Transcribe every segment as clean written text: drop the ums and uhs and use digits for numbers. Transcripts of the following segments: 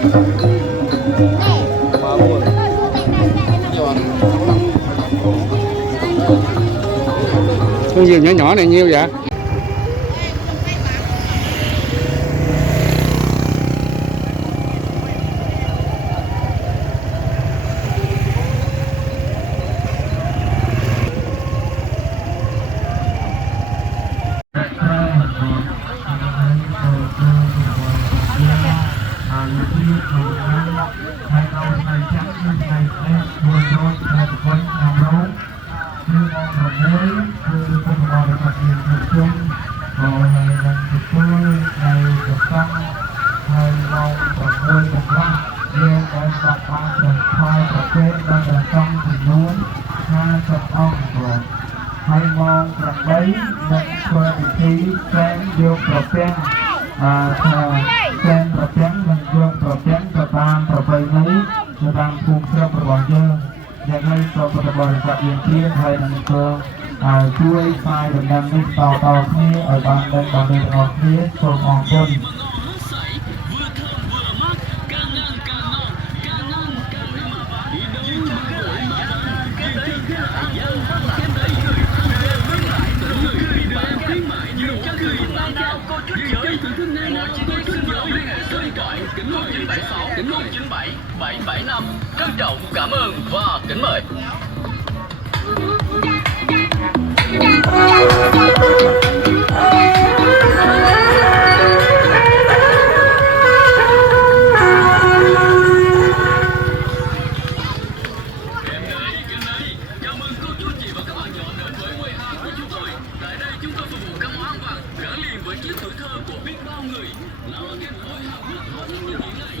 Con diều nhỏ nhỏ này nhiêu vậy? hay mong rằng đấy nên qua vị trí xem dươngประเภทxemประเภทនឹងយើងប្រពៃទៅតាមប្រពៃណីទៅតាមភូមិស្រុករបស់យើងយ៉ាងនេះក៏ប្រតិបត្តិការយើងទៀតហើយនឹងក៏ជួយផ្សាយដំណឹងនេះតគ្នាឲ្យបានដឹងដល់អ្នកទាំងអស់គ្នាសូមអរគុណkính 197 775 trân trọng cảm ơn và kính mời. Chào mừng cô chú chị và các bạn nhỏ đến với quầy hàng của chúng tôi. Tại đây chúng tôi phục vụ các món ăn vặt gắn liền với chiếc tuổi thơ của biết bao người. Nào là kem khói hạt nước ngon như những ngày.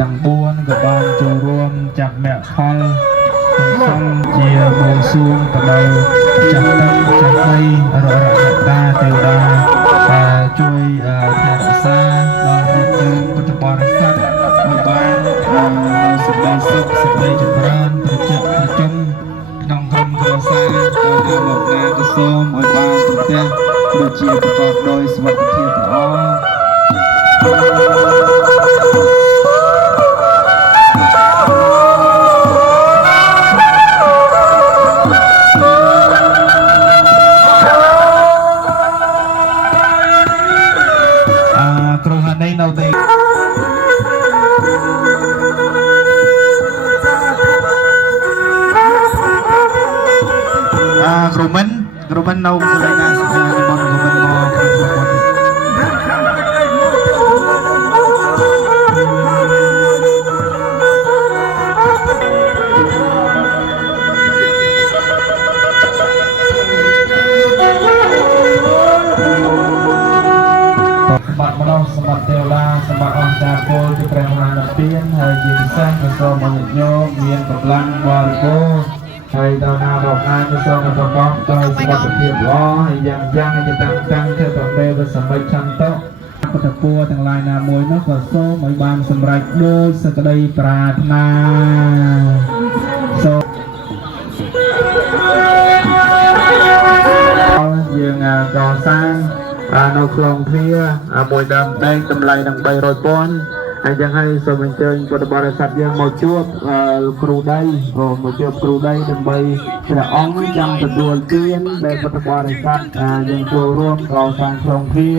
ទាំង4ក៏បានចូលរួមចាប់មគ្គផលសង្ឃជាបួងសួងទៅដល់ចាស់ទឹកចាស់ដីរក តាទេវតាជួយថែរក្សាដល់ញាតិញោមពុទ្ធបរិស័ទឲ្យបានសេចក្តីសុខសេចក្តីចម្រើនត្រជាក់ត្រជុំក្នុងក្រុមគ្រួសារដល់ណាមកណាក៏សូមឲ្យបានប្រទះដូចជាប្រកបដោយសុវត្ថិភាពល្អគ្រូហានីនៅទីគ្រូមិននៅកន្លែងណាសិក្សានិមន្តគ្រូមិនមកក្នុងប្រព័ន្ធសម្បត្តិមនុស្សសម្បត្តិទេវតាសម្បត្តិអស្ចារ្យពលជាព្រះមហានិព្វានហើយជាពិសេសក៏សូមឲ្យញោមមានកម្លាំងបរិបូរណ៍ហើយដល់ណាដល់ណាក៏សូមប្រកបដោយសុខភាពល្អហើយយ៉ាងឲ្យតាំងធ្វើប្រមេវសមិច្ឆន្ទៈពុទ្ធពួរទាំងឡាយណាមួយនោះក៏សូមឲ្យបានសម្រេចដោយសេចក្តីប្រាថ្នាសូមយើងកសាងនៅក្នុងទ្វាមួយដើមដែងតម្លៃនឹង 300,000 ហើយយ៉ាងហើយសូមអញ្ជើញពុទ្ធបរិស័ទយើងមកជួបគ្រូដៃមកជួបគ្រូដៃដើម្បីព្រះអង្គចាំទទួលទានដែលពុទ្ធបរិស័ទយើងចូលរួមកសាងក្នុងទ្វា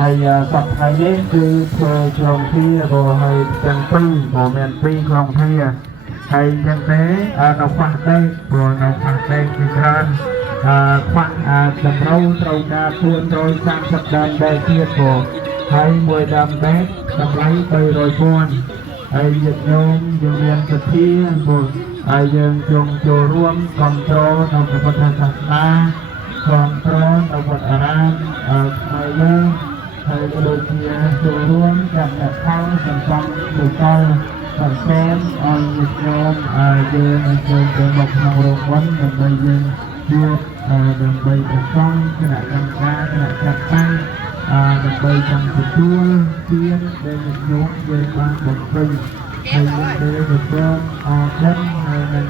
ហើយសប្តាហ៍នេះគឺធ្វើក្នុងទ្វាហើយទាំងពីរមាន2ក្នុងទ្វាហើយយ៉ាងទេនៅខ្វះដេកនៅខ្វះដេកគឺច្រើនខ្វះតម្រូវត្រូវការ430ដើមដេកទៀតហើយមួយដើមដេកតម្លៃ 300,000 ហើយញាតិញោមយើងមានសទ្ធាហើយយើងចូលរួមគ្រប់គ្រងនៅព្រះពុទ្ធសាសនាគ្រប់គ្រងនៅវត្តអារាមហើយយើងហើយក៏ដូចជាចូលរួមกับអ្នកផលសន្សំដូចតបន្ថែមឲ្យញាតិញោមយើងចូលទៅមកក្នុងរោងវត្តដើម្បីយើងជួយដើម្បីប្រកបគណៈកម្មការគណៈចាត់តាំងដើម្បីចង់ទទួលទានដែលញោមយើងបានបំពេញហើយយើងដែលទទួលអរគុណហើយនឹង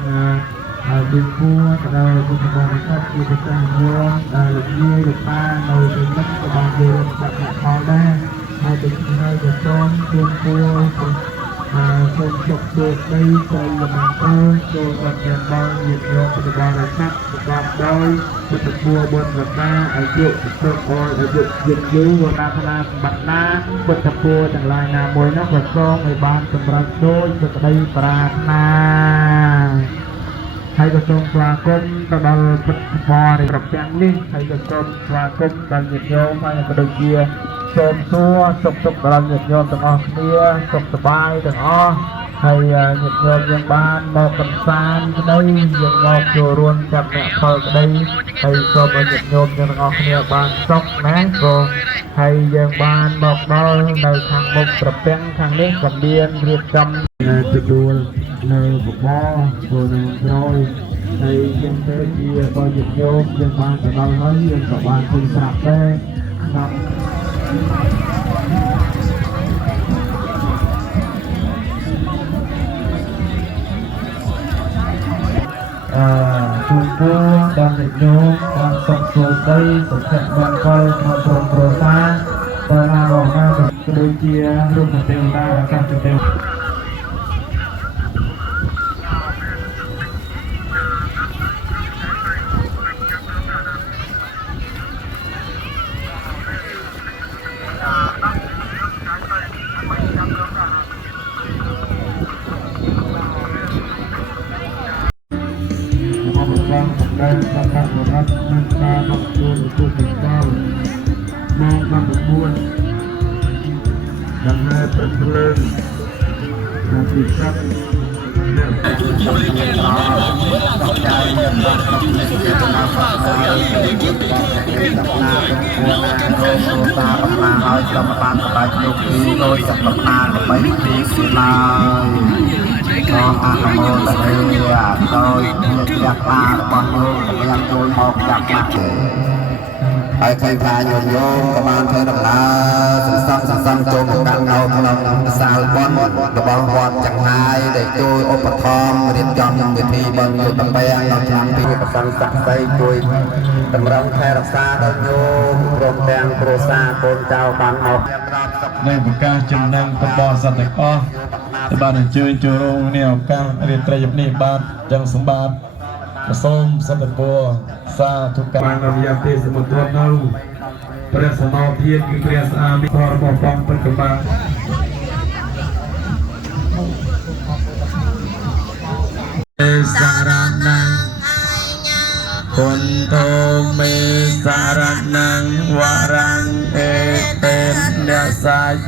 ពីគួរដល់ពុទ្ធបរិស័ទជាប្រចាំយើងលោកយាយលោកតានៅទីនេះក៏បានយើងដាក់អ្នកផលដែរហើយដូចនេះក៏សូមជូនពរសូមជោគជ័យដីទៅលំអើចូលដល់ព្រះបងញាតិញោមពុទ្ធបរិស័ទប្រកបដោយពុទ្ធពរបុណ្យវណ្ណាអាយុសុខអរអាយុយឺនយូរវណ្ណាធនាសម្បត្តិណាពុទ្ធពរទាំងឡាយណាមួយនោះក៏សូមឲ្យបានសម្រេចដោយសេចក្តីប្រាថ្នាហើយក៏សូមស្វាគមន៍ទៅដល់ពុទ្ធបរិស័ទទាំងនេះហើយក៏សូមស្វាគមន៍ដល់ញាតិញោមហើយក៏ដូចជាសូមសួរសុខទុក្ខដល់ញាតិញោមទាំងអស់គ្នាសុខសប្បាយទាំងអស់ហើយញាតិញោមយើងបានមកកំសាន្តក្តីយើងមកចូលរួមចាប់អ្នកផលក្តីហើយសូមឲ្យញាតិញោមទាំងអស់គ្នាបានសុខណាក៏ហើយយើងបានមកដល់នៅខាងមុខប្រពាំងខាងនេះក៏មានរៀបចំទទួលនៅបបរចូលនៅក្រោយហើយយើងទៅជាបើញាតិញោមយើងបានទៅដល់ហើយយើងក៏បានឃើញស្រាប់ដែរក្នុងជួបពរដល់ញាតិញោមបានសុខសួស្តីសុខបានផលក្នុងក្រុមគ្រួសារដល់ណារកណាក៏ដូចជារូបទេវតាអាកាសទេវដែលប្រកាសបរដ្ឋនឹងការបង្រួបទូទៅដល់ម៉ោង 19 ដើម្បីប្រព្រឹត្តពីស្រាប់ของอาโมตะเรียโดยเรียกลาบอลลูนเรียกโดยหมอกจากมา ហើយឃើញថាញោមក៏បានធ្វើដំណើរសន្សំចូលមកកាន់នៅក្នុងសាលបុណ្យរបស់វត្តចង្ហាយដែលជួយឧបត្ថម្ភរៀបចំពិធីបុណ្យយុទ្ធពាំងនៅឆ្នាំពីប្រសិទ្ធស័ក្តិសិទ្ធិជួយតម្រង់ថែរក្សាដល់ញោមព្រមទាំងគ្រួសារកូនចៅបានមកនៅប្រកាសចំណេញរបស់សត្វទាំងអស់ដែលបានអញ្ជើញចូលរួមនេះឱកាសរៀបត្រីយប់នេះបាទទាំងសម្បត្តិសូមសត្វពរសាធុការនៅរយៈពេលសមុទ្រនៅព្រះសមាធិគឺព្រះស្អាតរបស់បងពិតកម្បាសារណាំគុណធមេសារណាំវរាំងអេតេនអ្នកសាច់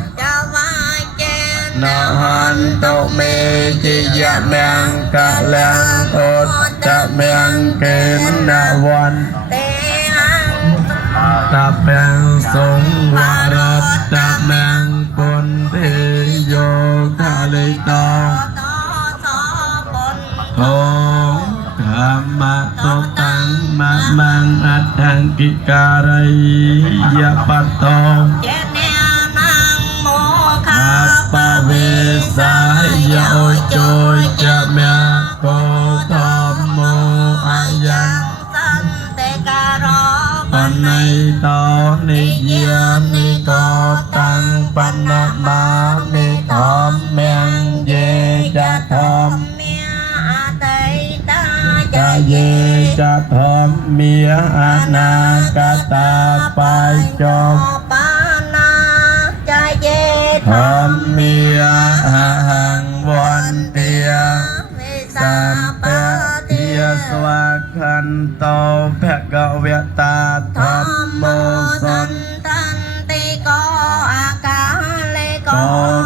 ណហន្តមេជាយៈមង្កលាំងអតតមង្កេនណវន្តតពាំងសង្វរតមង្គុណទេយោកាលេតោធម្មតតាំងមមង្អដ្ឋង្គិការិយបតោបវេសាយោជួយចមកោតមោអាយ៉ាងសន្តិការោបណៃតោនិយាមិកោតាំងបណ្ណមាមិធម្មងយេចធម្មយេចធម្មាអនាគតាបាយចបធម្មាអហង្វន្តិសាបតិស្វាខន្តោភគវតាធម្មោសន្តន្តិកោអាកាលេកោ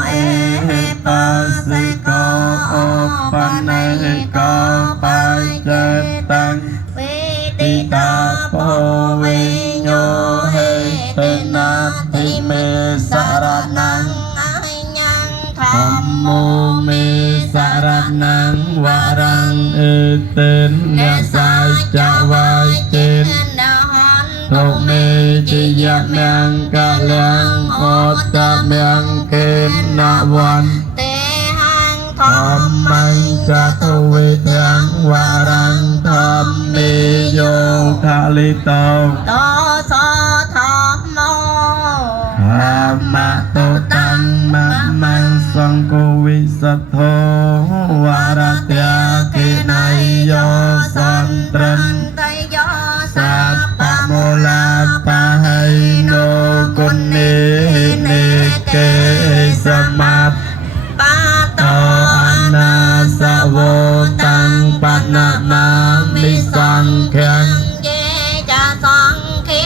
អេបសិកោឧបន័យកោបាយចេតាំងវិតិតាពោវិញ្ញោហេតនាតិមេសារណាំធម្មោមេសារណាំវរាំងអេតេនអ្នកសាយចវាយចេនទុមេជាយៈមង្កលាំងអតមង្កេនណវន្តធម្មង្កតវេទាំងវរាំងធម្មេយោខាលិតោតសធម្មោធម្មតតាំងមមង្សង្គវិសទ្ធោវរតេកេណៃយោសន្ត្រន្តយោសាបមូលាបហៃណូគុណេនេកេសមត្តតោអនាសវោតាំងបណមាមិសង្ឃังយេចសង្ឃា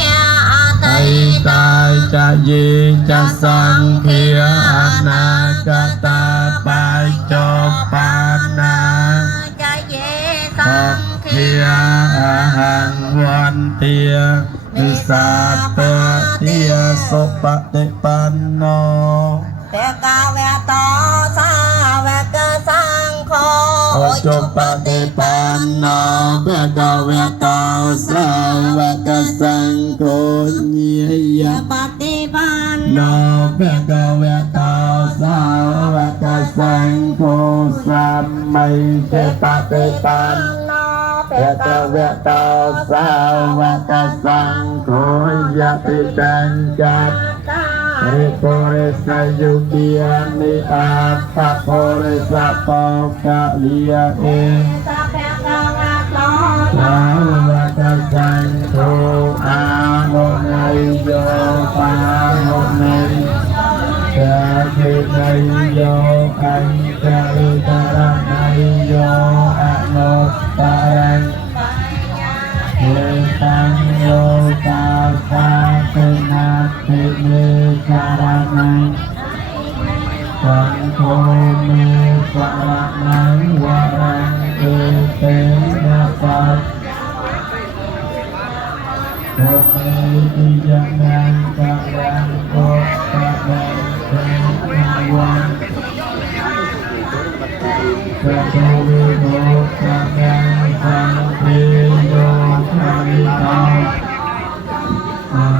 អតីតាចយេចសង្ឃាអនាគតាបាយចបាណាចយេសង្ឃាអហង្វន្តិវិសាពតិសុបតិបណ្ណោតេកាវៈតោសាវកសង្ឃោឧចបតិបណ្ណោបេកវៈតោសាវកសង្ឃោញាយបតិបណ្ណោបេកវៈតោសាវកសង្ឃោសម្មិទេបតិបណ្ណោបេកវៈតោសាវកសង្ឃោយតិតញ្ចតរិពុរិសយុគិនិអាតពុរិសបោកលិយអេសាភៈកវៈតោសាវកសង្ឃោអាមុណៃយោបាមុណៃកាធិណៃយោអញ្ចរិតរណៃយោអនុតតរੰเอตังโยตาสาเตนะติเมสารนังสังโฆเมสารนังวรังเอเตนะปัสโตเมติยังนังกังยังโกตะเมเตนะวันสัพเพวิโมกะยังสังเทโย Hãy subscribe cho kênh Ghiền Mì Gõ để không bỏ lỡ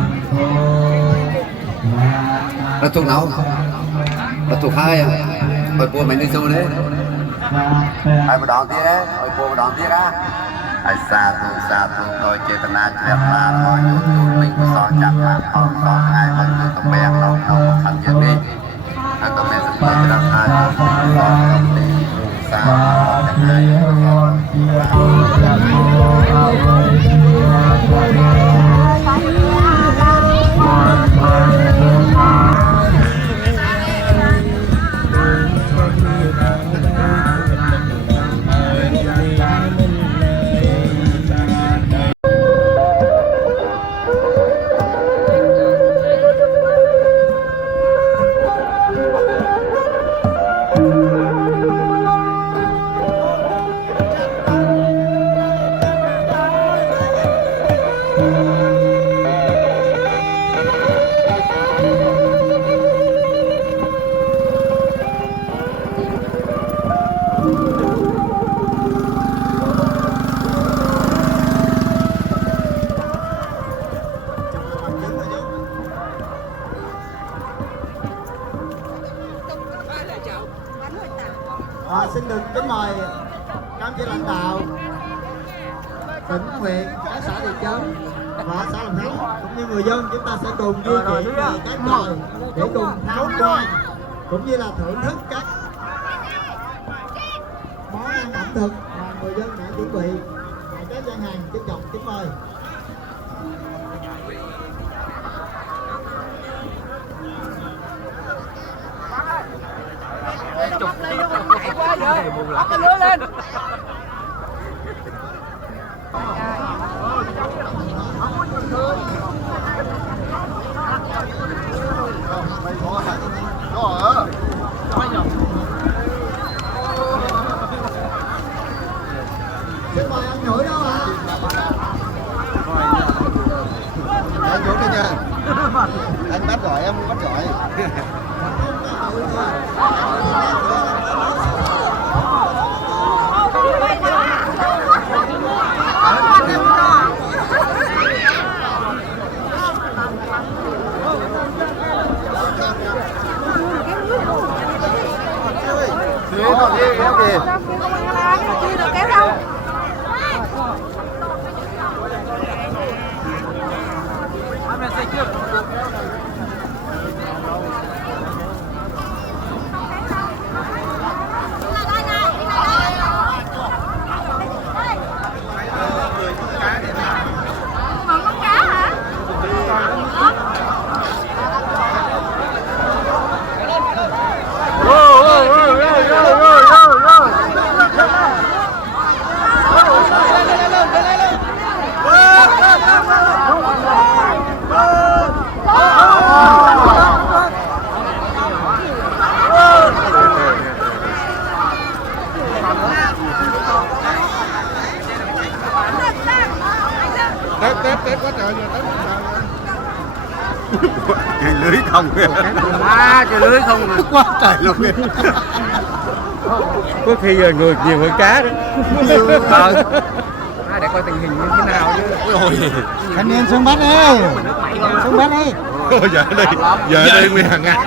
là thuộc nào là thuộc hai hồi bùa mình đi sâu đấy ai mà đón tiếc đấy hồi bùa mà đón tiếc á ai xa tu tôi chế tận na chém mà thôi mình có soi chặt mà không soi ai vẫn cứ tầm bèn đâu không thành chuyện đi anh tầm bèn sẽ tới cái đằng hai xa xin được kính mời các ông chí lãnh đạo tỉnh, huyện, các xã thị trấn và xã Long Khánh cũng như người dân, chúng ta sẽ cùng di chuyển về các đồi để cùng tham quan cũng như là thưởng thức các món ăn ẩm thực mà người dân đã chuẩn bị tại các gian hàng. Trân trọng kính mời. Bắt cái lưới lên. Xin mời anh Nhủi đâu ạ? Anh Nhủi đây nha. Anh bắt giỏi, em bắt giỏi. Tết quá trời rồi, Tết chơi lưới không kìa. Chơi lưới không à. Quá trời luôn kìa. Có khi người nhiều hơn cá đó. Để coi tình hình như thế nào chứ. Ôi, Thanh niên xuống bắt đi. Xuống bắt đi. giờ đi nguyên hàng ngàn.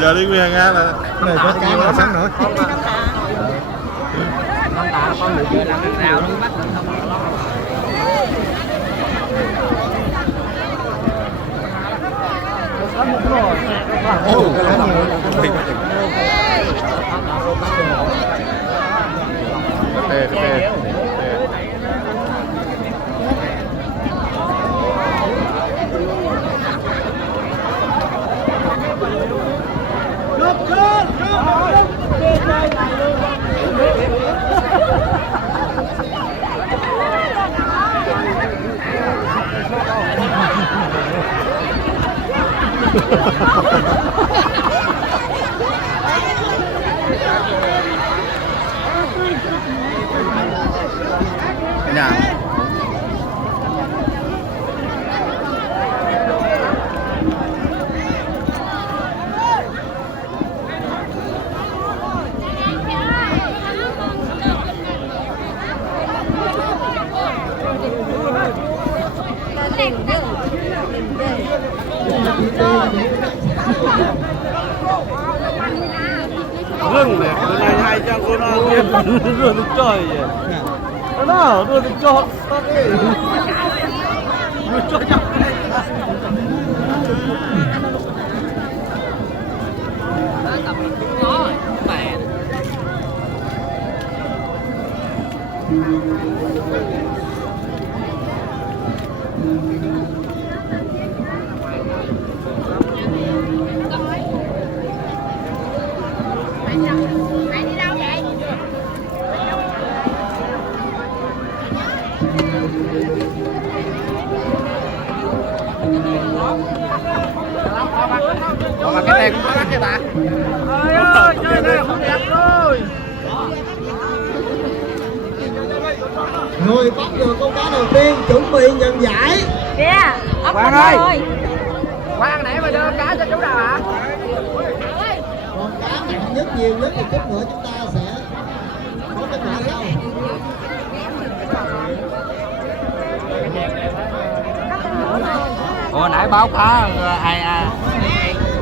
Giờ đi nguyên hàng ngàn là Này có cá nào sáng nữa. Con người chơi làm cái nào cũng bắt được không. Hãy subscribe cho kênh Ghiền Mì Gõ để không bỏ lỡ những video hấp dẫn. Rừng này, cái này hay cho cô nó đưa được trời vậy. Nó đưa được cho tao đi. Đưa cho nhau. Mày đi đâu vậy? Mà cái này cũng có lắc cho ta. Ôi ơi, chơi này không đẹp rồi. Rồi bắt được con cá đầu tiên, chuẩn bị nhận giải. Kìa, ốc Quang mình ơi. rồi. Quang nãy mà đưa cá cho chú nào hả? Con cá nặng nhất, nhiều nhất thì chút nữa chúng ta sẽ có kết quả sau. Ủa nãy báo cá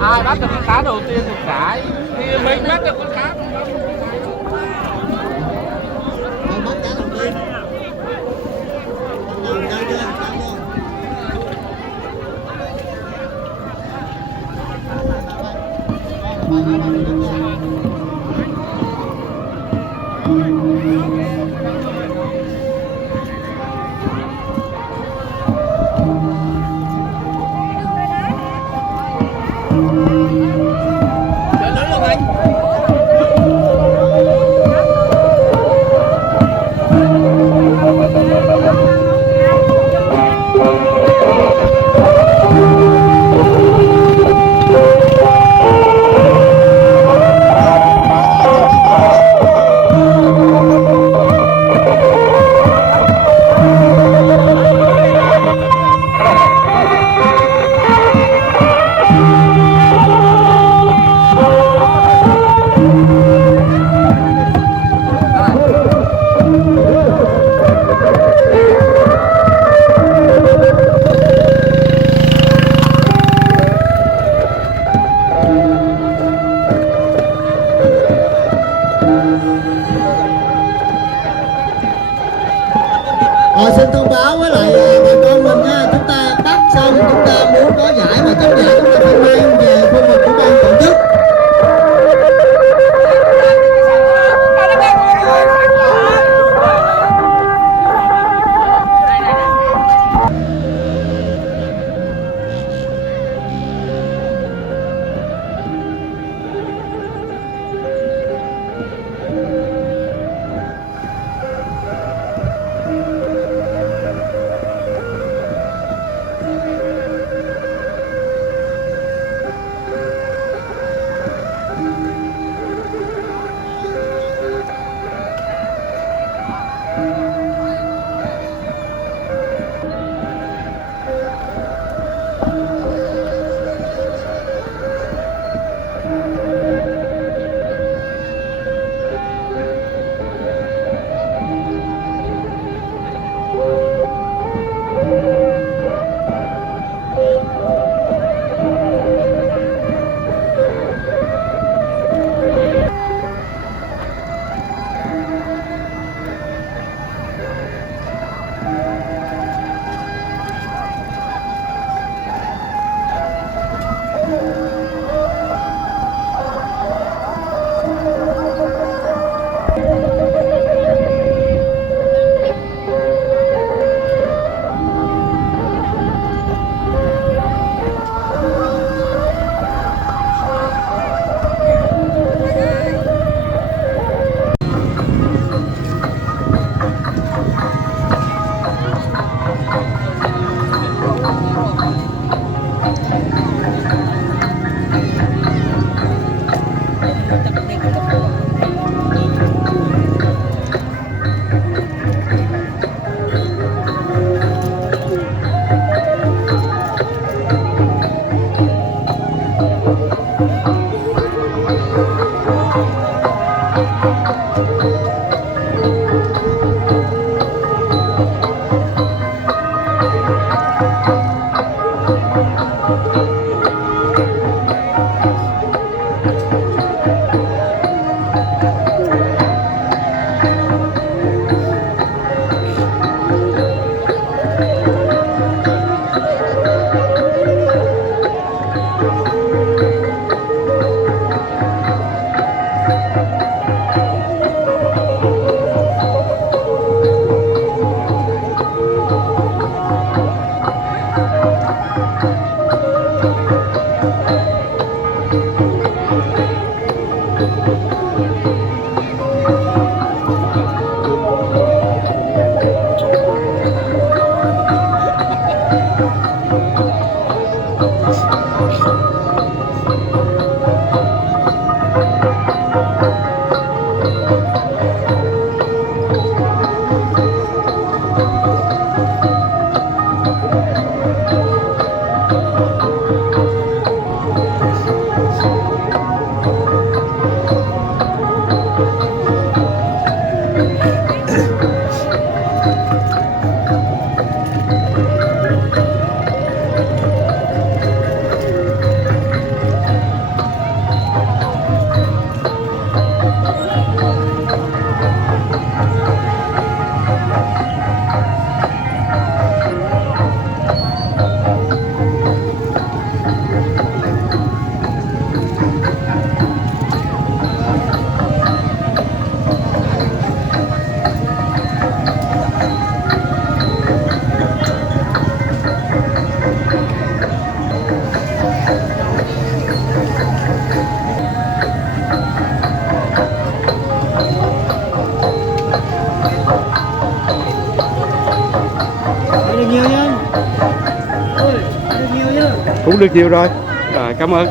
ai bắt được con cá đầu tiên được giải thì mình bắt được con cá. Rồi bắt cá đầu tiên. Đầu đây chưa? Xin thông báo với lại bà con mình nha, chúng ta bắt xong chúng ta muốn có giải và chấp giải chúng ta phải mang về khu vực của ban tổ chức. Cũng được nhiều rồi. Rồi, cảm ơn.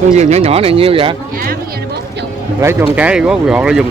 Con diều nhỏ nhỏ này nhiêu vậy? Dạ, bây giờ là 40. Lấy cho con cái gót gọt ra dùng.